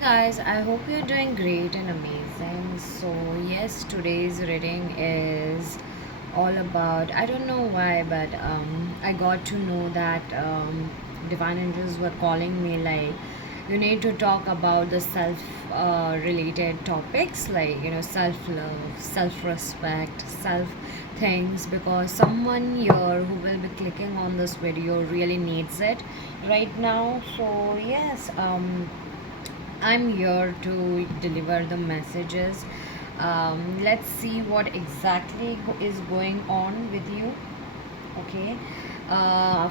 Guys, I hope you're doing great and amazing. So, yes, today's reading is all about I don't know why, but I got to know that divine angels were calling me like you need to talk about the self related topics like self love, self respect, self things because someone here who will be clicking on this video really needs it right now. So, yes, I'm here to deliver the messages. Let's see what exactly is going on with you. Okay.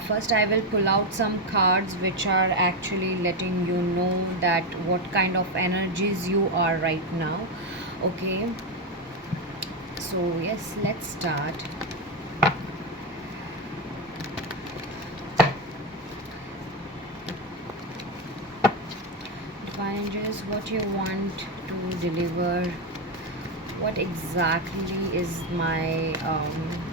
First, I will pull out some cards which are actually letting you know that what kind of energies you are right now. Okay. So, yes, let's start. Find just what you want to deliver. What exactly is my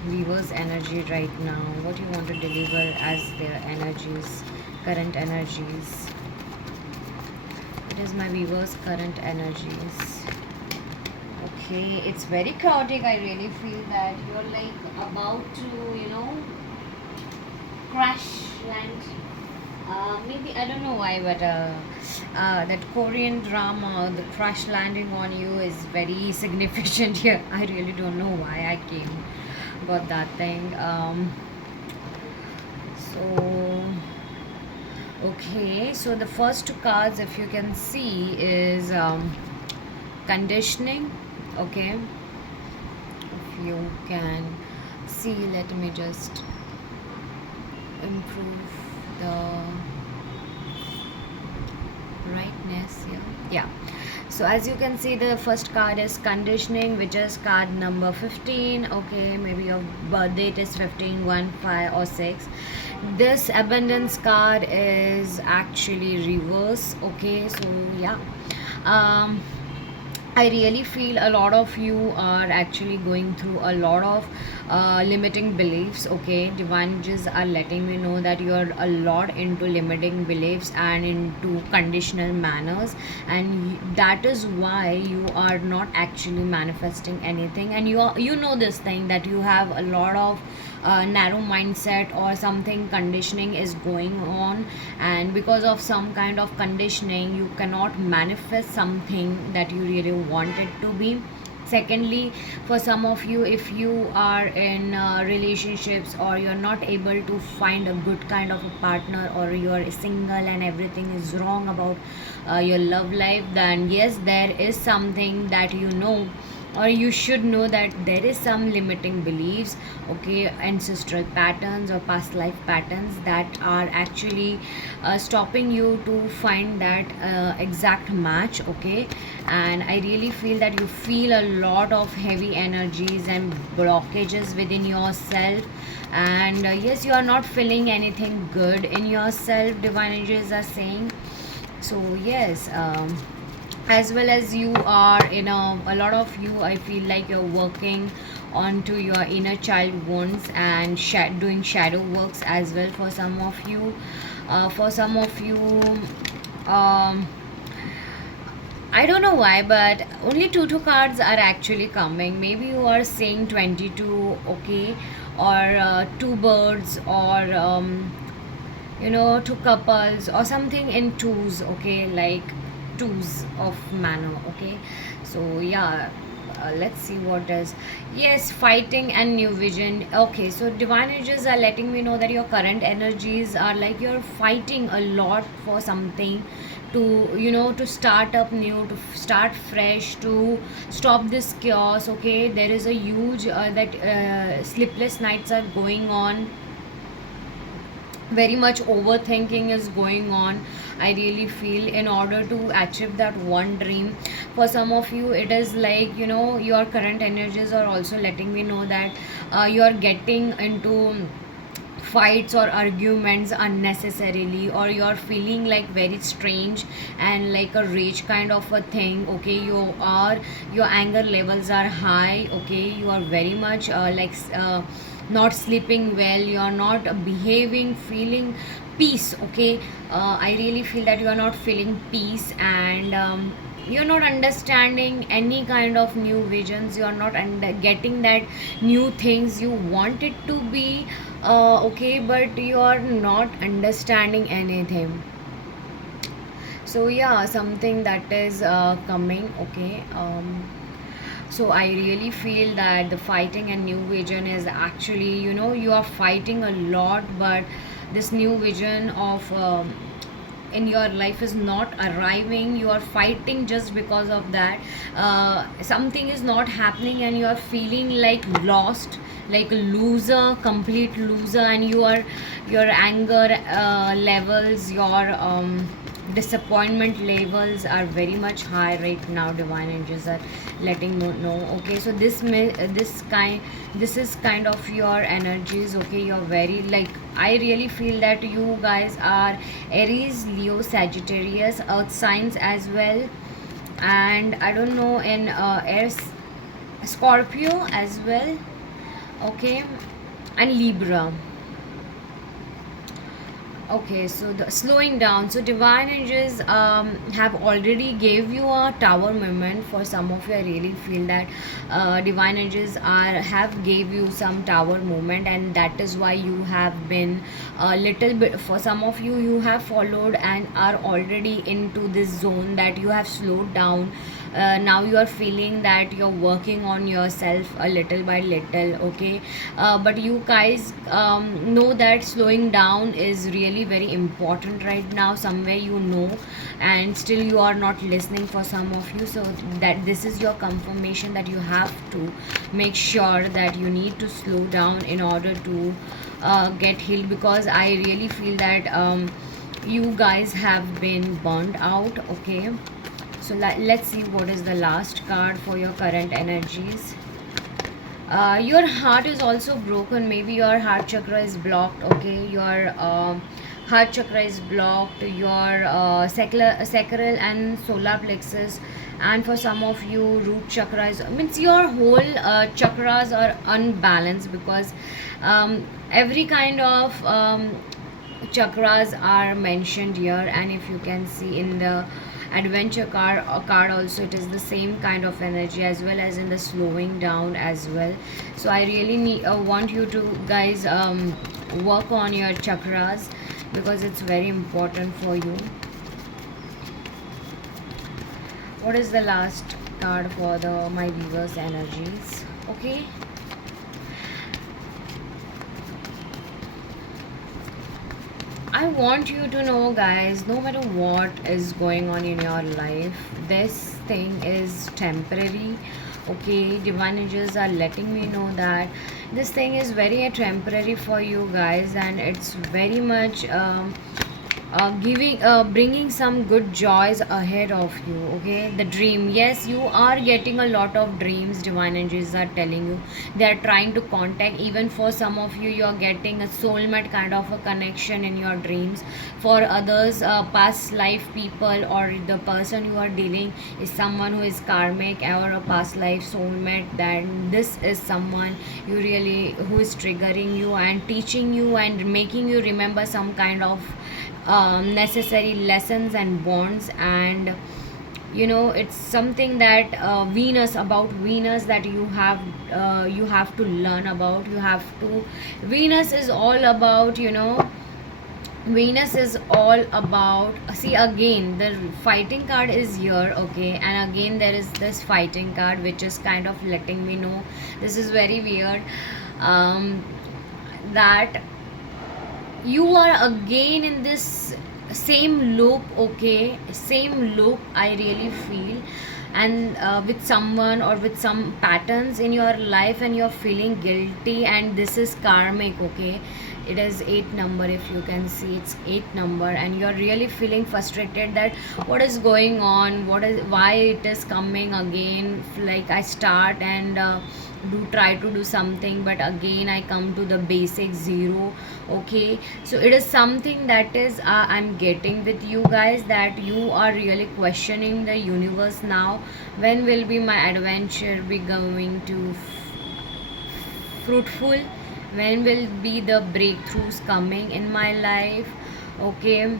viewers energy right now? What you want to deliver as their energies, current energies? It is my viewers current energies. Okay, it's very chaotic. I really feel that you're like about to crash land. Maybe I don't know why, but that Korean drama, the crash landing on you, is very significant here. I really don't know why I came got that thing. So okay, so the first two cards, if you can see, is conditioning. Okay, if you can see, let me just improve the brightness here. Yeah, so as you can see, the first card is conditioning, which is card number 15. Okay, maybe your birth date is 15 1 5 or 6. This abundance card is actually reverse. Okay, so yeah, um I really feel a lot of you are actually going through a lot of limiting beliefs. Okay, divine just are letting me know that you are a lot into limiting beliefs and into conditional manners, and that is why you are not actually manifesting anything. And you know this thing that you have a lot of narrow mindset or something conditioning is going on, and because of some kind of conditioning you cannot manifest something that you really want it to be. Secondly, for some of you, if you are in relationships or you're not able to find a good kind of a partner, or you're single and everything is wrong about your love life, then yes, there is something that or you should know that there is some limiting beliefs. Okay, ancestral patterns or past life patterns that are actually stopping you to find that exact match. Okay, and I really feel that you feel a lot of heavy energies and blockages within yourself, and yes, you are not feeling anything good in yourself, divine angels are saying. So yes, as well as you are in a lot of you, I feel like you're working onto your inner child wounds and doing shadow works as well for some of you. For some of you, um, I don't know why, but only two cards are actually coming. Maybe you are saying 22, okay, or two birds, or two couples or something in twos. Okay, like twos of manner. Okay, so yeah, let's see what does. Yes, fighting and new vision. Okay, so divine angels are letting me know that your current energies are like you're fighting a lot for something, to to start up new, to start fresh, to stop this chaos. Okay, there is a huge that sleepless nights are going on, very much overthinking is going on. I really feel in order to achieve that one dream, for some of you it is like your current energies are also letting me know that you are getting into fights or arguments unnecessarily, or you're feeling like very strange and like a rage kind of a thing. Okay, your anger levels are high. Okay, you are very much not sleeping well, you're not behaving, feeling peace. Okay, I really feel that you are not feeling peace, and you're not understanding any kind of new visions. You are not getting that new things you want it to be. Okay, but you are not understanding anything. So yeah, something that is coming. Okay, so I really feel that the fighting and new vision is actually, you are fighting a lot, but this new vision of in your life is not arriving. You are fighting just because of that. Something is not happening and you are feeling like lost, like a loser, complete loser, and your anger levels, your disappointment levels are very much high right now. Divine angels are letting me know. Okay, so this is kind of your energies. Okay, you're very, like, I really feel that you guys are Aries, Leo, Sagittarius, earth signs as well, and I don't know, in air, Scorpio as well. Okay, and Libra. Okay, so the slowing down. So divine angels have already gave you a tower moment. For some of you, I really feel that divine angels are have gave you some tower moment, and that is why you have been a little bit. For some of you, you have followed and are already into this zone that you have slowed down. Now you are feeling that you're working on yourself a little by little. Okay, but you guys know that slowing down is really very important right now, somewhere, and still you are not listening for some of you. So that this is your confirmation that you have to make sure that you need to slow down in order to get healed, because I really feel that you guys have been burned out. Okay, so let's see what is the last card for your current energies. Your heart is also broken. Maybe your heart chakra is blocked. Okay, your heart chakra is blocked. Your sacral and solar plexus, and for some of you, root chakra is, means your whole chakras are unbalanced, because every kind of chakras are mentioned here. And if you can see in the adventure card also, it is the same kind of energy, as well as in the slowing down as well. So I really want you to guys work on your chakras, because it's very important for you. What is the last card for the my viewers energies? Okay, I want you to know, guys, no matter what is going on in your life, this thing is temporary. Okay, divine angels are letting me know that this thing is very temporary for you guys, and it's very much giving bringing some good joys ahead of you. Okay, the dream, yes, you are getting a lot of dreams. Divine angels are telling you they are trying to contact. Even for some of you, you are getting a soulmate kind of a connection in your dreams. For others, past life people, or the person you are dealing is someone who is karmic or a past life soulmate. Then this is someone you really, who is triggering you and teaching you and making you remember some kind of necessary lessons and bonds. And it's something that Venus, about Venus, that you have to learn about. You have to, Venus is all about, Venus is all about, see, again the fighting card is here. Okay, and again there is this fighting card, which is kind of letting me know this is very weird, that you are again in this same loop. Okay, same loop, I really feel, and with someone or with some patterns in your life, and you're feeling guilty, and this is karmic. Okay, it is 8 number. If you can see, it's 8 number, and you're really feeling frustrated that what is going on, why it is coming again. Like, I start and do try to do something, but again I come to the basic zero. Okay, so it is something that is I'm getting with you guys, that you are really questioning the universe now. When will be my adventure be going to fruitful? When will be the breakthroughs coming in my life? Okay,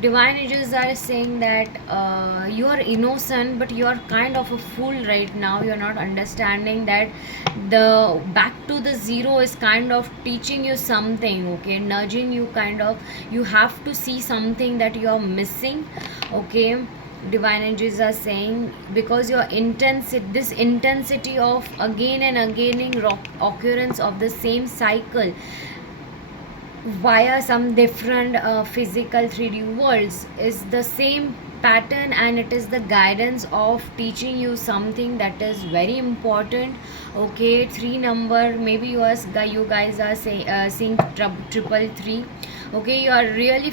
divine angels are saying that you are innocent, but you are kind of a fool right now. You're not understanding that the back to the zero is kind of teaching you something, okay, nudging you, kind of. You have to see something that you are missing, okay. Divine angels are saying, because your intensity, this intensity of again and again occurrence of the same cycle via some different physical 3D worlds is the same pattern, and it is the guidance of teaching you something that is very important. Okay, three number, maybe you guys are seeing triple three. Okay, you are really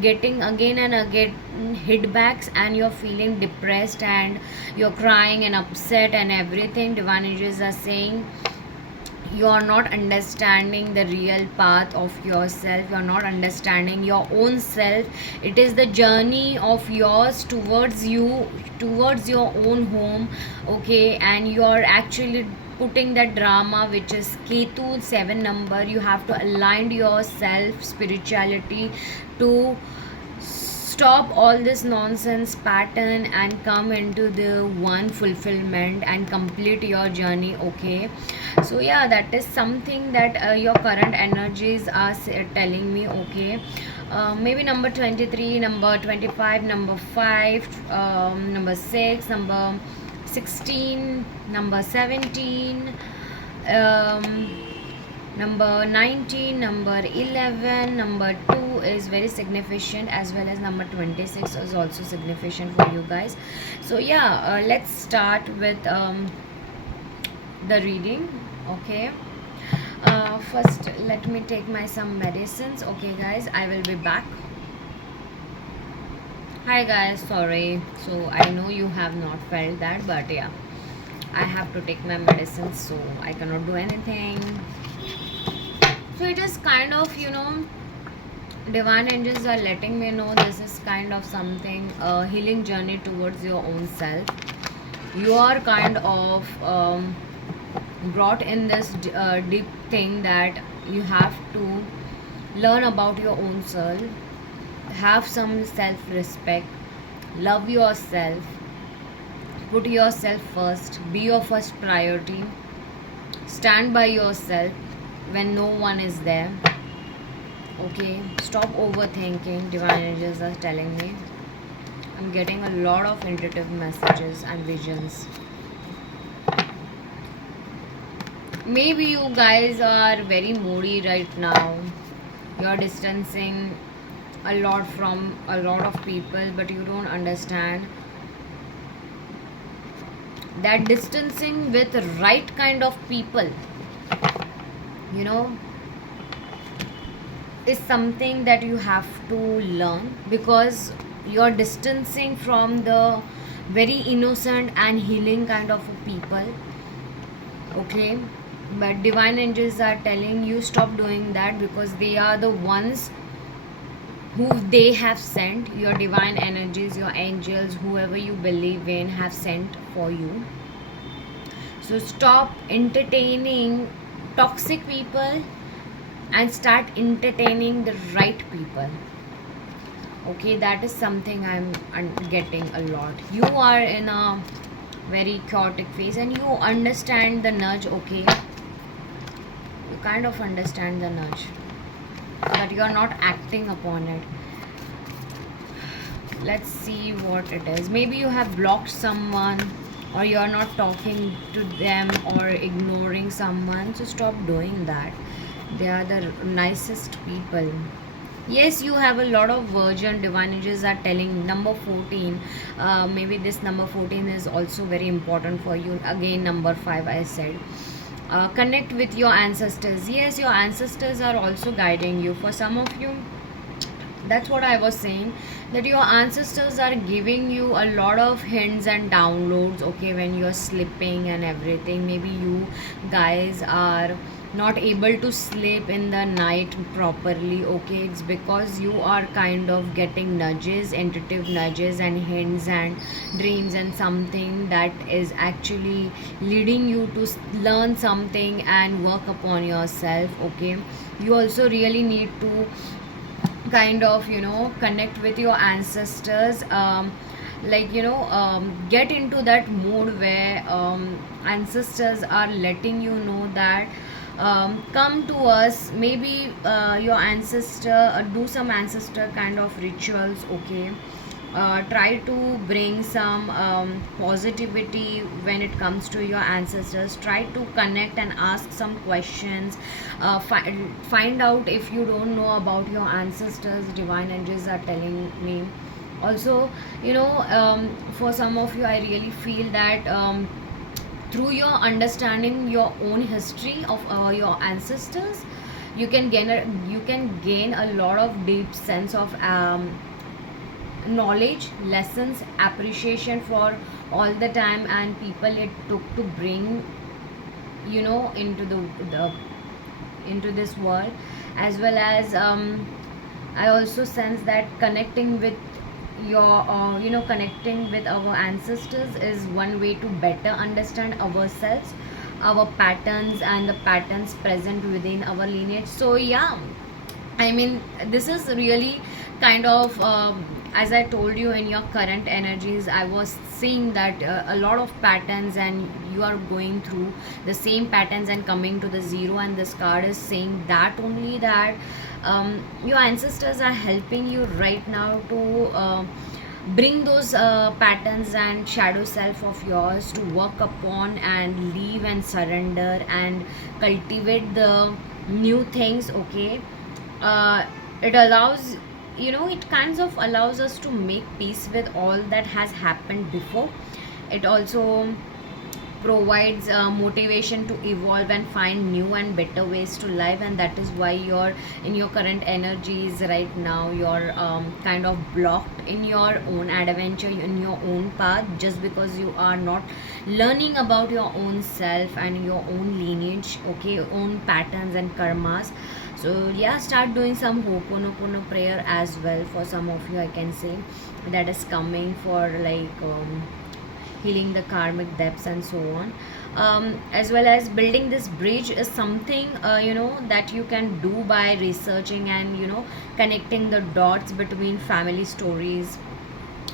getting again and again hit backs, and you're feeling depressed, and you're crying and upset and everything. Divine angels are saying you are not understanding the real path of yourself. You are not understanding your own self. It is the journey of yours towards you, towards your own home, okay. And you are actually putting that drama, which is Ketu 7 number. You have to align yourself spirituality to stop all this nonsense pattern and come into the one fulfillment and complete your journey, okay. So yeah, that is something that your current energies are telling me, okay. Maybe number 23, number 25, number 5, number 6, number 16, number 17, um, number 19, number 11, number 2 is very significant, as well as number 26 is also significant for you guys. So yeah, let's start with the reading, okay. First let me take my some medicines, okay guys. I will be back. Hi guys, sorry. So I know you have not felt that, but yeah, I have to take my medicines, so I cannot do anything. So it is kind of, divine angels are letting me know this is kind of something, a healing journey towards your own self. You are kind of brought in this deep thing that you have to learn about your own self, have some self respect, love yourself, put yourself first, be your first priority, stand by yourself when no one is there, okay. Stop overthinking, divine angels are telling me. I'm getting a lot of intuitive messages and visions. Maybe you guys are very moody right now. You're distancing a lot from a lot of people, but you don't understand that distancing with right kind of people, you know, is something that you have to learn, because you're distancing from the very innocent and healing kind of people, okay. But divine angels are telling you stop doing that, because they are the ones who they have sent. Your divine energies, your angels, whoever you believe in, have sent for you. So stop entertaining toxic people and start entertaining the right people, okay. That is something I'm getting a lot. You are in a very chaotic phase, and you understand the nudge, okay. You kind of understand the nudge, but you are not acting upon it. Let's see what it is. Maybe you have blocked someone, or you are not talking to them, or ignoring someone. So stop doing that. They are the nicest people. Yes, you have a lot of virgin. Divine angels are telling number 14. Maybe this number 14 is also very important for you. Again, number 5, I said. Connect with your ancestors. Yes, your ancestors are also guiding you. For some of you, that's what I was saying, that your ancestors are giving you a lot of hints and downloads, okay, when you're sleeping and everything. Maybe you guys are not able to sleep in the night properly, okay. It's because you are kind of getting nudges, intuitive nudges and hints and dreams, and something that is actually leading you to learn something and work upon yourself, okay. You also really need to kind of, connect with your ancestors, like, get into that mode where ancestors are letting you know that, come to us. Maybe your ancestor, do some ancestor kind of rituals, okay. Try to bring some positivity when it comes to your ancestors. Try to connect and ask some questions. Find out if you don't know about your ancestors, divine angels are telling me. Also, for some of you, I really feel that, through your understanding your own history of your ancestors, you can gain a lot of deep sense of knowledge, lessons, appreciation for all the time and people it took to bring, into the into this world. As well as, I also sense that connecting with connecting with our ancestors is one way to better understand ourselves, our patterns, and the patterns present within our lineage. So yeah, I mean, this is really kind of, as I told you, in your current energies, I was seeing that a lot of patterns, and you are going through the same patterns and coming to the zero. And this card is saying that only that, your ancestors are helping you right now to bring those patterns and shadow self of yours to work upon and leave and surrender and cultivate the new things, okay. uh, it allows, it kinds of allows us to make peace with all that has happened before. It also provides motivation to evolve and find new and better ways to live. And that is why you're in your current energies right now, you're kind of blocked in your own adventure, in your own path, just because you are not learning about your own self and your own lineage, okay, own patterns and karmas. So yeah, start doing some ho'oponopono prayer as well. For some of you, I can say that is coming for like, healing the karmic depths and so on. As well as building this bridge is something, that you can do by researching and, connecting the dots between family stories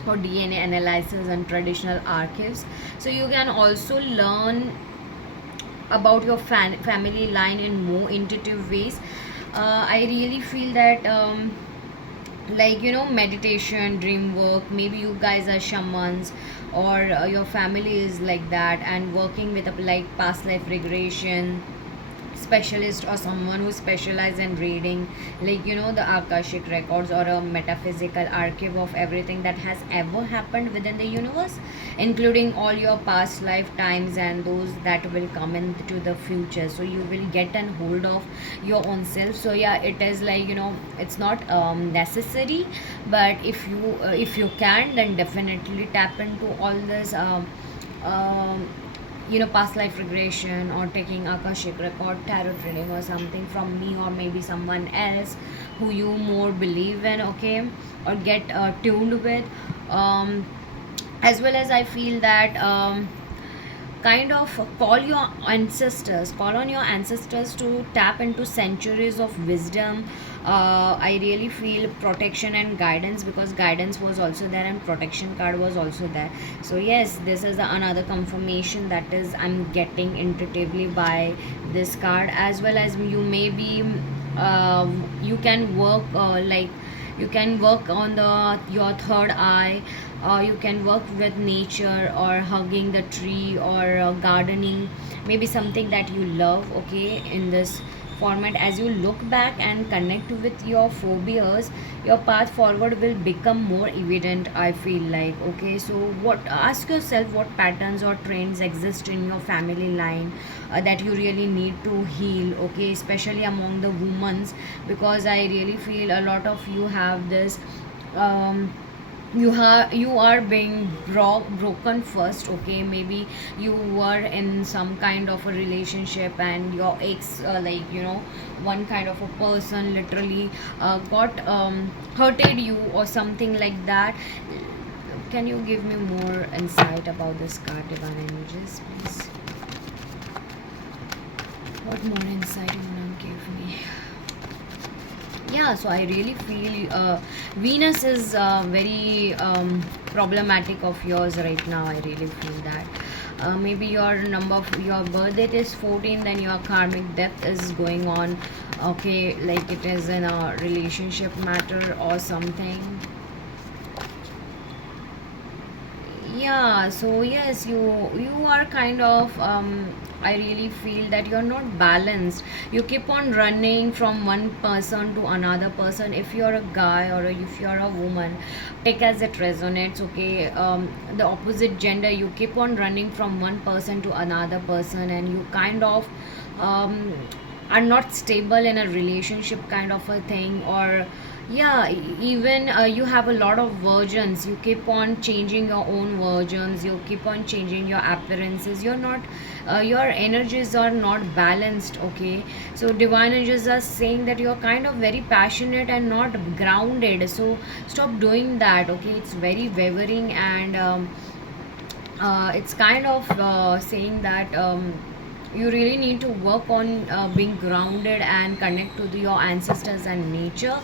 or DNA analysis and traditional archives. So you can also learn about your family line in more intuitive ways. I really feel that, like, meditation, dream work, maybe you guys are shamans, or your family is like that, and working with a, like, past life regression specialist, or someone who specializes in reading, like, the akashic records, or a metaphysical archive of everything that has ever happened within the universe, including all your past lifetimes and those that will come into the future. So you will get an hold of your own self. So yeah, it is like, it's not necessary, but if you can, then definitely tap into all this, um, past life regression, or taking akashic record, tarot reading, or something from me, or maybe someone else who you more believe in, okay, or get tuned with. um, as well as I feel that, kind of call on your ancestors to tap into centuries of wisdom. I really feel protection and guidance, because guidance was also there and protection card was also there. So yes, this is another confirmation that is I'm getting intuitively by this card. As well as you may be, you can work, like, you can work on the your third eye, or you can work with nature, or hugging the tree, or gardening, maybe something that you love, okay. In this format, as you look back and connect with your phobias, your path forward will become more evident, I feel like, okay. So what, ask yourself what patterns or trends exist in your family line, that you really need to heal, okay, especially among the women's, because I really feel a lot of you have this, um, you are being broken first, okay. Maybe you were in some kind of a relationship, and your ex, like, one kind of a person literally got hurted you or something like that. Can you give me more insight about this card, divine energies, please? What more insight you want to give me? Yeah, so I really feel Venus is very problematic of yours right now. I really feel that maybe your birth date is 14, then your karmic depth is going on, okay, like it is in a relationship matter or something. Yeah, so yes, you are kind of I really feel that you're not balanced. You keep on running from one person to another person. If you're a guy or if you're a woman, take as it resonates, okay? The opposite gender, you keep on running from one person to another person, and you kind of um, are not stable in a relationship kind of a thing. Or yeah, even you have a lot of versions. You keep on changing your own versions, you keep on changing your appearances. You're not your energies are not balanced, okay? So divine energies are saying that you're kind of very passionate and not grounded, so stop doing that, okay? It's very wavering, and it's kind of saying that you really need to work on being grounded and connect to your ancestors and nature.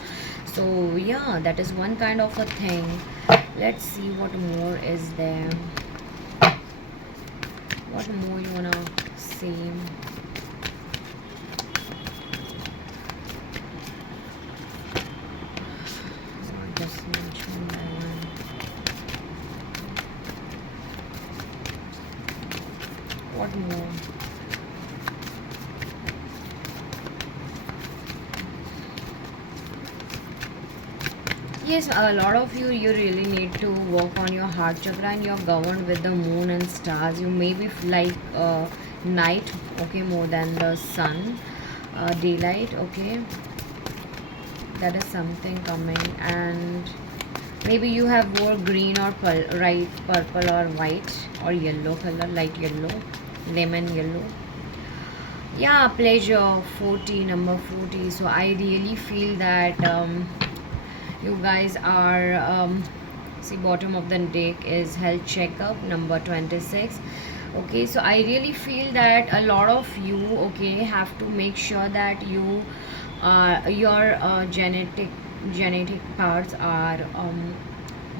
So yeah, that is one kind of a thing. Let's see what more is there. What more you wanna say? Just mention that one. What more? Yes, a lot of you really need to work on your heart chakra, and you're governed with the moon and stars. You may be like night, okay, more than the sun, daylight, okay. That is something coming, and maybe you have wore green or right, purple or white or yellow color, light yellow, lemon yellow. Yeah, pleasure 40, number 40. So I really feel that you guys are see, bottom of the deck is health checkup number 26. Okay, so I really feel that a lot of you, okay, have to make sure that your genetic parts are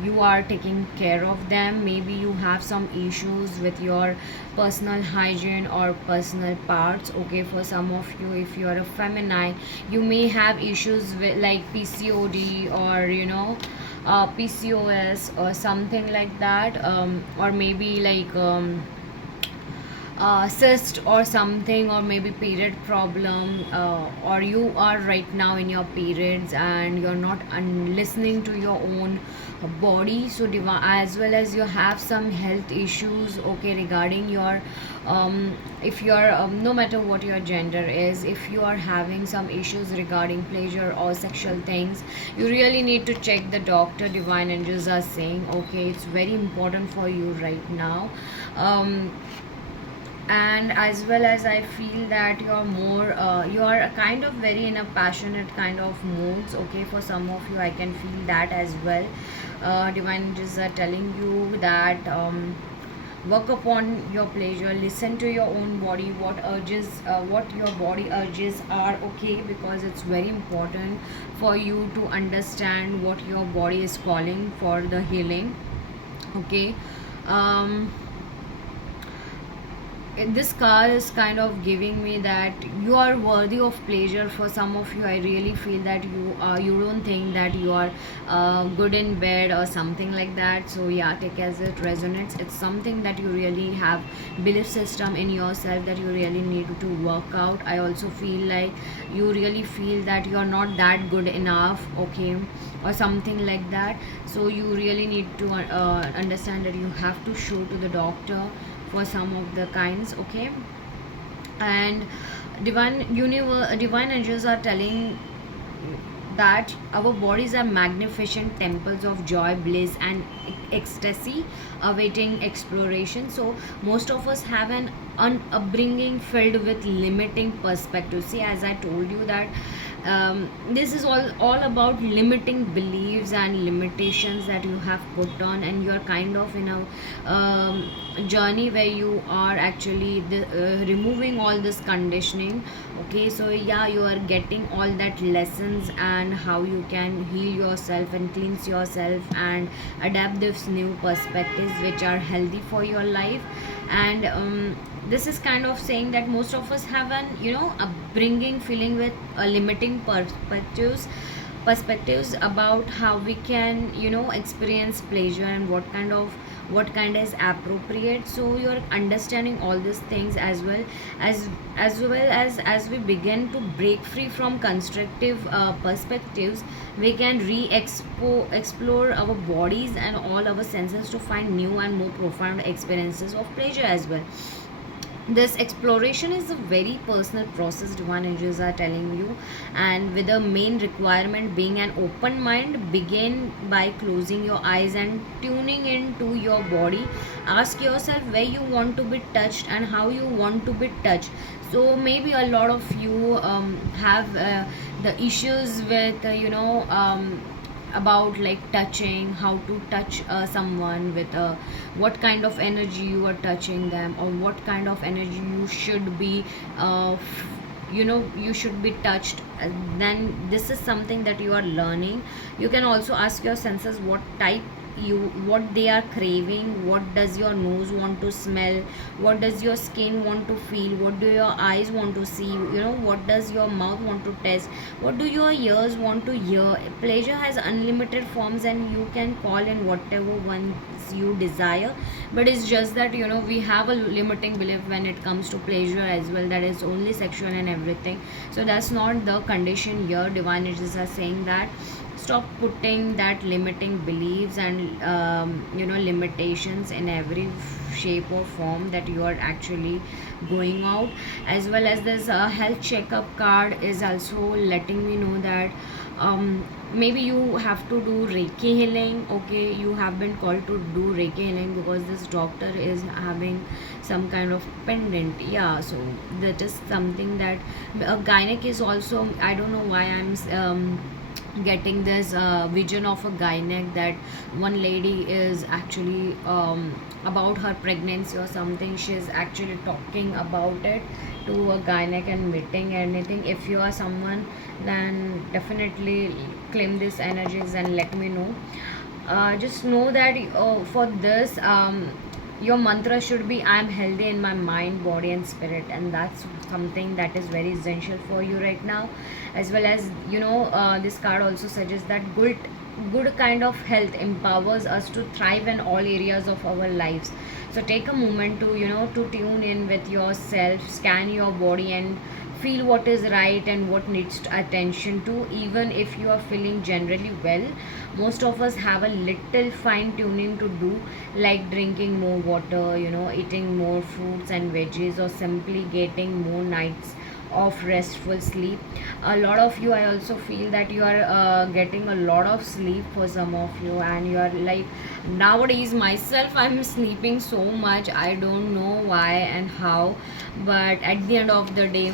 you are taking care of them. Maybe you have some issues with your personal hygiene or personal parts, okay? For some of you, if you are a feminine, you may have issues with like PCOD, or PCOS or something like that, or maybe like cyst or something, or maybe period problem, or you are right now in your periods and you're not listening to your own body. So as well as you have some health issues, okay, regarding your if you're no matter what your gender is, if you are having some issues regarding pleasure or sexual things, you really need to check the doctor. Divine angels are saying, okay, it's very important for you right now. And as well as I feel that you're more you are kind of very in a passionate kind of moods, okay? For some of you, I can feel that as well. Divine angels are telling you that work upon your pleasure, listen to your own body, what your body urges are, okay? Because it's very important for you to understand what your body is calling for the healing, okay? um this car is kind of giving me that you are worthy of pleasure. For some of you, I really feel that you don't think that you are good in bed or something like that. So yeah, take as it resonates. It's something that you really have belief system in yourself that you really need to work out. I also feel like you really feel that you're not that good enough, okay, or something like that. So you really need to understand that you have to show to the doctor for some of the kinds, okay? And divine angels are telling that our bodies are magnificent temples of joy, bliss, and ecstasy awaiting exploration. So most of us have an upbringing filled with limiting perspectives. See, as I told you that This is all about limiting beliefs and limitations that you have put on, and you are kind of in a journey where you are actually removing all this conditioning. Okay, so yeah, you are getting all that lessons and how you can heal yourself and cleanse yourself and adapt this new perspectives which are healthy for your life. And this is kind of saying that most of us have an upbringing feeling with limiting perspectives about how we can experience pleasure and what kind is appropriate. So you're understanding all these things as we begin to break free from constructive perspectives, we can explore our bodies and all our senses to find new and more profound experiences of pleasure as well. This exploration is a very personal process, divine angels are telling you, and with the main requirement being an open mind. Begin by closing your eyes and tuning into your body. Ask yourself where you want to be touched and how you want to be touched. So maybe a lot of you have the issues with about like touching, how to touch someone with what kind of energy you are touching them, or what kind of energy you should be you should be touched. Then this is something that you are learning. You can also ask your senses what they are craving. What does your nose want to smell? What does your skin want to feel? What do your eyes want to see? What does your mouth want to taste? What do your ears want to hear? Pleasure has unlimited forms, and you can call in whatever ones you desire. But it's just that we have a limiting belief when it comes to pleasure as well, that is only sexual and everything. So that's not the condition here. Divine energies are saying that stop putting that limiting beliefs and limitations in every shape or form that you are actually going out. As well as this health checkup card is also letting me know that maybe you have to do reiki healing. Okay, you have been called to do reiki healing because this doctor is having some kind of pendant. Yeah, so that is something that a gynec is also, I don't know why I'm getting this vision of a gynec, that one lady is actually about her pregnancy or something. She's actually talking about it to a gynec and meeting anything. If you are someone, then definitely claim these energies and let me know. Just know that for this your mantra should be, I am healthy in my mind, body and spirit, and that's something that is very essential for you right now. As well as this card also suggests that good kind of health empowers us to thrive in all areas of our lives. So take a moment to to tune in with yourself, scan your body and feel what is right and what needs attention to. Even if you are feeling generally well, most of us have a little fine tuning to do, like drinking more water, eating more fruits and veggies, or simply getting more nights of restful sleep. A lot of you, I also feel that you are getting a lot of sleep for some of you, and you are like, nowadays myself I'm sleeping so much, I don't know why and how, but at the end of the day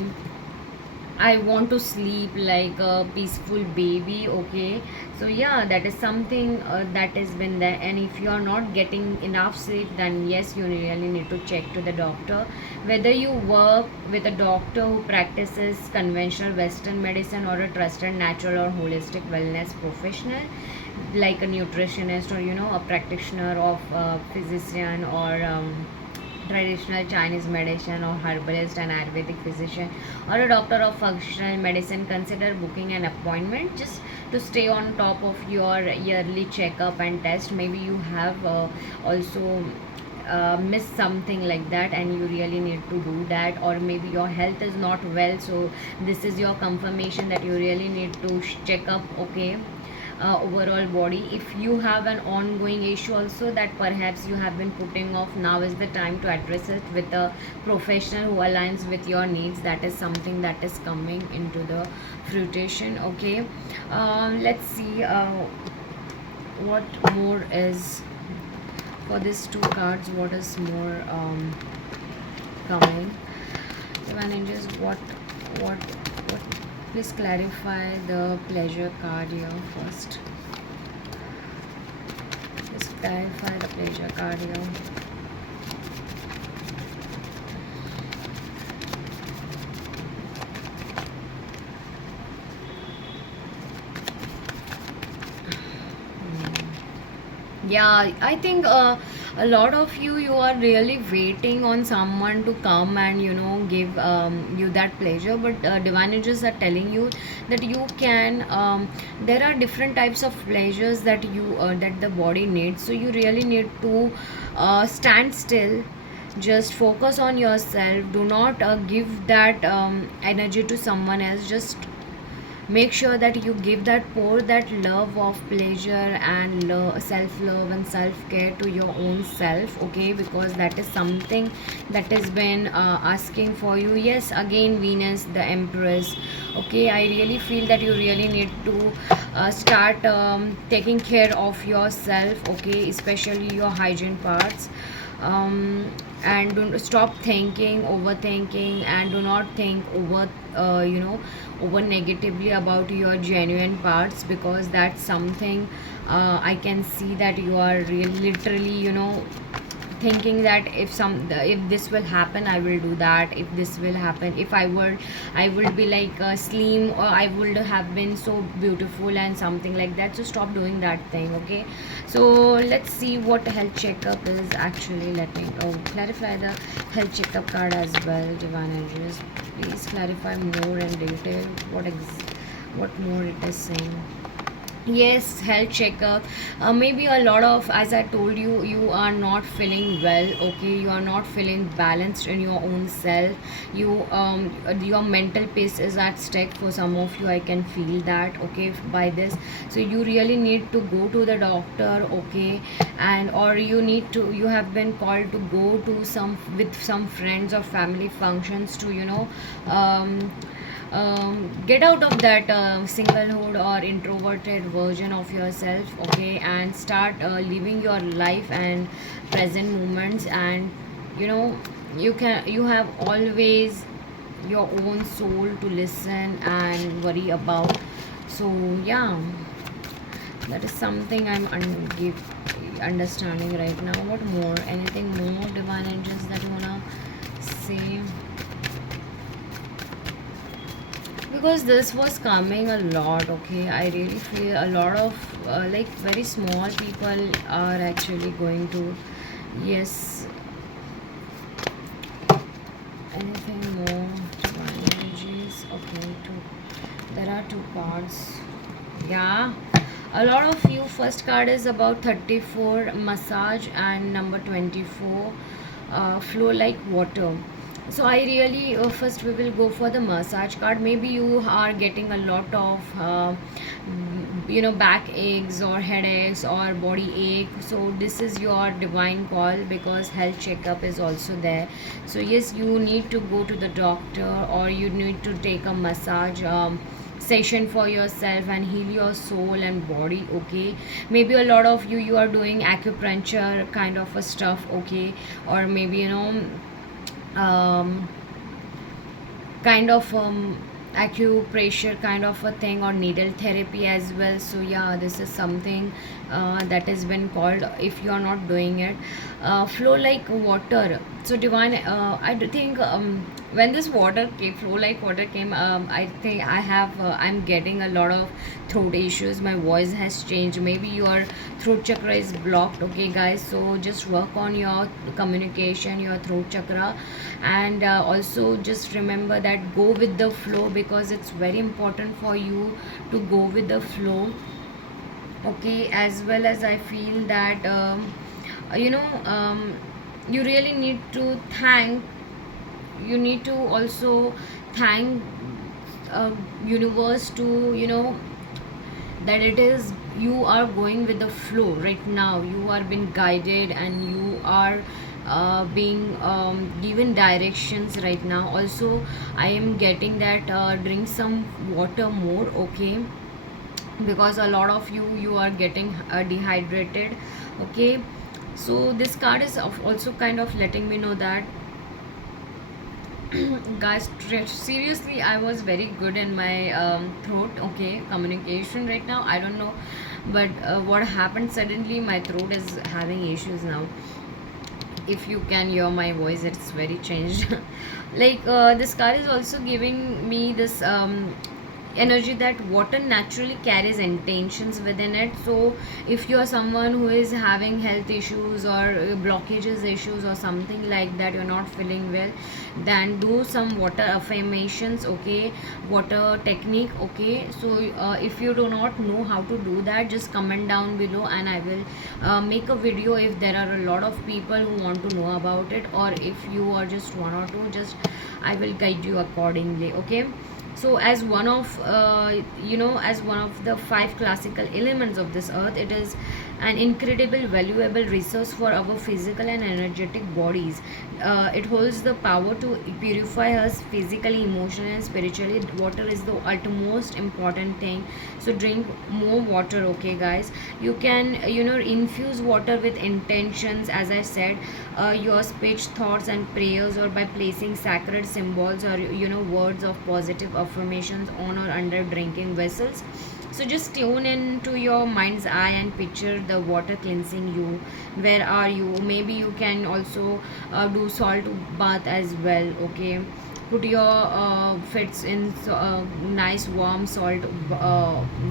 I want to sleep like a peaceful baby. Okay, so yeah, that is something that has been there. And if you are not getting enough sleep, then yes, you really need to check to the doctor. Whether you work with a doctor who practices conventional Western medicine, or a trusted natural or holistic wellness professional like a nutritionist, or a practitioner of physician, or traditional Chinese medicine, or herbalist and Ayurvedic physician, or a doctor of functional medicine, consider booking an appointment just to stay on top of your yearly checkup and test. Maybe you have also missed something like that, and you really need to do that. Or maybe your health is not well, so this is your confirmation that you really need to check up. Okay, overall body. If you have an ongoing issue also that perhaps you have been putting off, now is the time to address it with a professional who aligns with your needs. That is something that is coming into the fruition. Okay, let's see what more is for these two cards. What is more coming? Divine angels, what please clarify the pleasure card here first. Please clarify the pleasure card here. Yeah, I think a lot of you are really waiting on someone to come and give you that pleasure, but divine angels are telling you that you can. There are different types of pleasures that the body needs. So you really need to stand still. Just focus on yourself. Do not give that energy to someone else. Just make sure that you give that pour that love of pleasure and self love and self care to your own self, okay, because that is something that has been asking for you. Yes, again, Venus the Empress. Okay, I really feel that you really need to start taking care of yourself, okay, especially your hygiene parts. And do stop thinking overthinking, and do not think over negatively about your genuine parts, because that's something I can see that you are literally thinking that if this will happen I will do that, if this will happen, if I would be like slim, or I would have been so beautiful and something like that. So stop doing that thing, okay. So let's see what health checkup is actually letting. Oh, clarify the health checkup card as well, divine energies. Please clarify more in detail what more it is saying. Yes, health checkup. Maybe a lot of, as I told you, you are not feeling well, okay, you are not feeling balanced in your own self. Your mental peace is at stake for some of you. I can feel that, okay, by this. So you really need to go to the doctor, okay, and or you have been called to go to some friends or family functions to get out of that singlehood or introverted version of yourself, okay, and start living your life and present moments. And you know you have always your own soul to listen and worry about. So yeah, that is something I'm understanding right now. What more, anything more, divine angels, that you wanna say? Because this was coming a lot, okay, I really feel a lot of like very small people are actually going to. Yes, anything more, divine energies, okay, there are two cards. Yeah, a lot of you, first card is about 34 massage, and number 24 flow like water. So I really first we will go for the massage card. Maybe you are getting a lot of back aches or headaches or body ache. So this is your divine call, because health checkup is also there. So yes, you need to go to the doctor, or you need to take a massage session for yourself and heal your soul and body, okay. Maybe a lot of you are doing acupuncture kind of a stuff, okay, or maybe um, kind of acupressure kind of a thing, or needle therapy as well. So yeah, this is something that has been called, if you are not doing it, flow like water. So divine, I do think when this water came, flow like water came, I think I'm getting a lot of throat issues. My voice has changed. Maybe your throat chakra is blocked, okay guys. So just work on your communication, your throat chakra. And also just remember that go with the flow, because it's very important for you to go with the flow, okay. As well as I feel that you know you really need to also thank universe to that it is you are going with the flow right now. You are being guided, and you are being given directions right now. Also, I am getting that drink some water more, okay, because a lot of you are getting dehydrated, okay. So this card is also kind of letting me know that Guys, seriously, I was very good in my throat, okay, communication right now. I don't know, but what happened suddenly, my throat is having issues now. If you can hear my voice, it's very changed. Like this car is also giving me this energy that water naturally carries intentions within it. So if you are someone who is having health issues or blockages issues or something like that, you're not feeling well, then do some water affirmations, okay, water technique, okay. So if you do not know how to do that, just comment down below and I will make a video if there are a lot of people who want to know about it, or if you are just one or two, just I will guide you accordingly, okay. So as one of as one of the five classical elements of this earth, it is an incredible valuable resource for our physical and energetic bodies. It holds the power to purify us physically, emotionally and spiritually. Water is the utmost important thing, so drink more water, okay guys. You can infuse water with intentions, as I said, your speech, thoughts and prayers, or by placing sacred symbols or words of positive affirmations on or under drinking vessels. So just tune into your mind's eye and picture the water cleansing you. Where are you? Maybe you can also do salt bath as well, okay. Put your fits in nice warm salt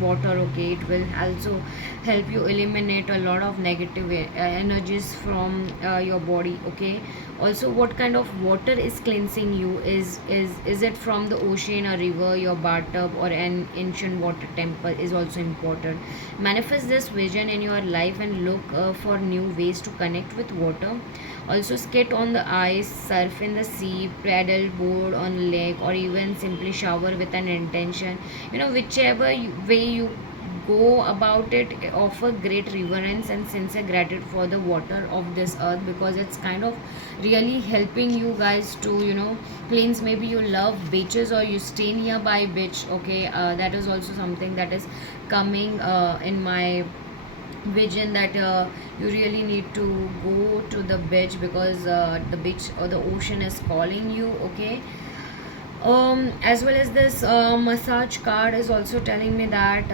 water, okay. It will also help you eliminate a lot of negative energies from your body, okay. Also, what kind of water is cleansing you? Is it from the ocean, a river, your bathtub, or an ancient water temple is also important. Manifest this vision in your life and look for new ways to connect with water. Also, skate on the ice, surf in the sea, paddle board on lake, or even simply shower with an intention. Whichever way you go about it, offer great reverence and sincere gratitude for the water of this earth, because it's kind of really helping you guys to cleanse. Maybe you love beaches or you stay nearby beach, okay. That is also something that is coming in my vision, that you really need to go to the beach, because the beach or the ocean is calling you, okay. As well as this massage card is also telling me that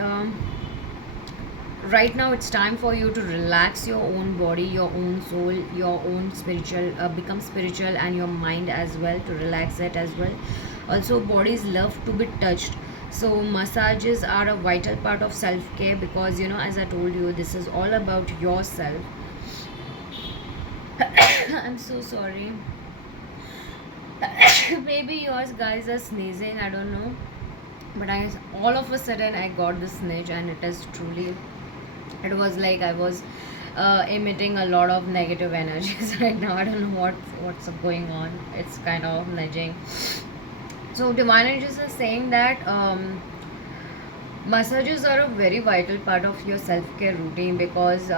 right now it's time for you to relax your own body, your own soul, your own spiritual, become spiritual, and your mind as well, to relax it as well. Also, bodies love to be touched, so massages are a vital part of self-care, because as I told you, this is all about yourself. I'm so sorry. Maybe yours guys are sneezing, I don't know, but I all of a sudden I got the sneeze, and it is truly, it was like I was emitting a lot of negative energies right now. I don't know what's going on. It's kind of nudging. So divine angels are saying that massages are a very vital part of your self-care routine, because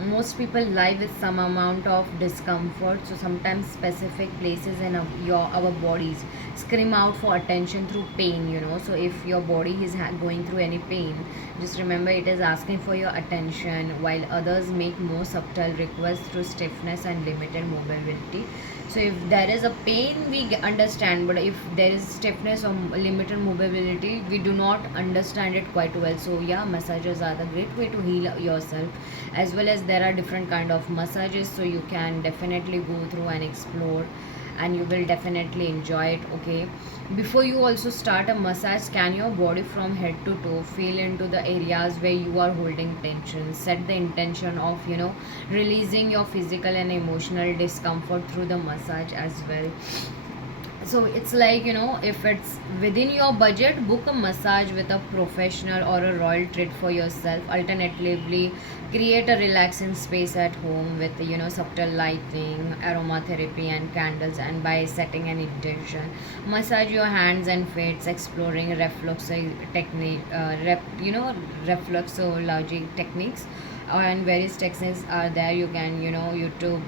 most people live with some amount of discomfort. So sometimes specific places in our bodies scream out for attention through pain, so if your body is going through any pain, just remember it is asking for your attention, while others make more subtle requests through stiffness and limited mobility. So if there is a pain, we understand, but if there is stiffness or limited mobility, we do not understand it quite well. So yeah, massages are the great way to heal yourself, as well as there are different kind of massages, so you can definitely go through and explore, and you will definitely enjoy it, okay. Before you also start a massage, scan your body from head to toe, feel into the areas where you are holding tension, set the intention of releasing your physical and emotional discomfort through the massage as well. So it's like, if it's within your budget, book a massage with a professional or a royal treat for yourself. Alternatively, create a relaxing space at home with subtle lighting, aromatherapy and candles, and by setting an intention, massage your hands and feet, exploring technique, reflexology techniques, and various techniques are there. You can YouTube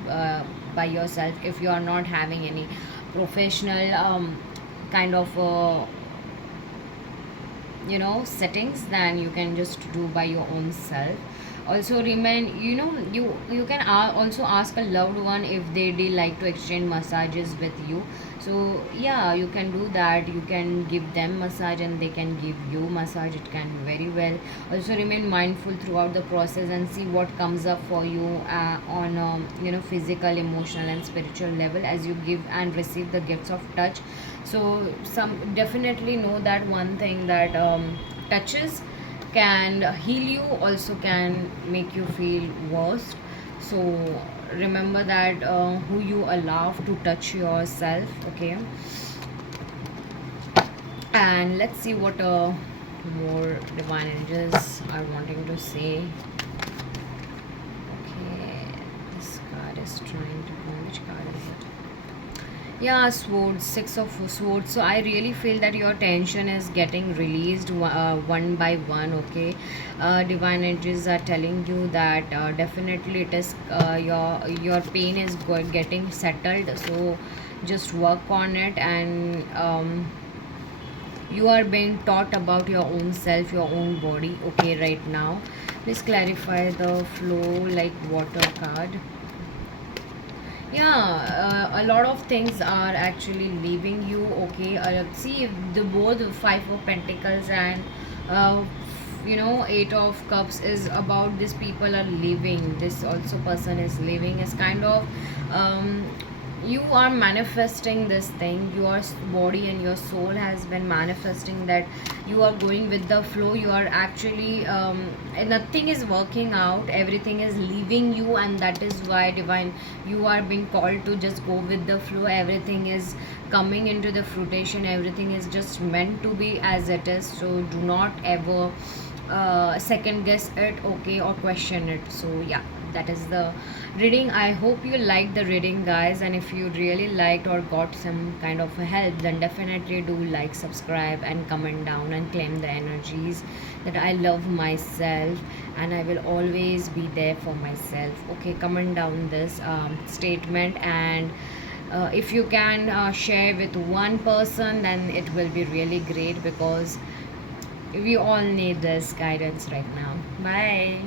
by yourself, if you are not having any professional kind of settings, then you can just do by your own self. Also remain, you can also ask a loved one if they like to exchange massages with you. So yeah, you can do that. You can give them massage and they can give you massage. It can be very well. Also remain mindful throughout the process and see what comes up for you on physical, emotional and spiritual level as you give and receive the gifts of touch. So some definitely know that one thing, that touches can heal you, also can make you feel worse. So remember that who you allow to touch yourself. Okay, and let's see what more divine angels are wanting to say. Okay, this card is trying to go. Which card is it? Yeah, swords, six of swords. So I really feel that your tension is getting released one by one. Okay, divine energies are telling you that definitely it is your pain is getting settled. So just work on it, and you are being taught about your own self, your own body. Okay, right now, please clarify the flow like water card. Yeah, a lot of things are actually leaving you. Okay, see the both five of pentacles and uh, eight of cups is about this people are leaving. This also person is leaving. Is kind of um, you are manifesting this thing. Your body and your soul has been manifesting that you are going with the flow. You are actually and nothing is working out, everything is leaving you, and that is why divine, you are being called to just go with the flow. Everything is coming into the fruition, everything is just meant to be as it is. So do not ever second guess it, okay, or question it. So yeah, that is the reading. I hope you liked the reading, guys, and if you really liked or got some kind of help, then definitely do like, subscribe and comment down and claim the energies that I love myself and I will always be there for myself. Okay, comment down this statement, and if you can share with one person, then it will be really great, because we all need this guidance right now. Bye.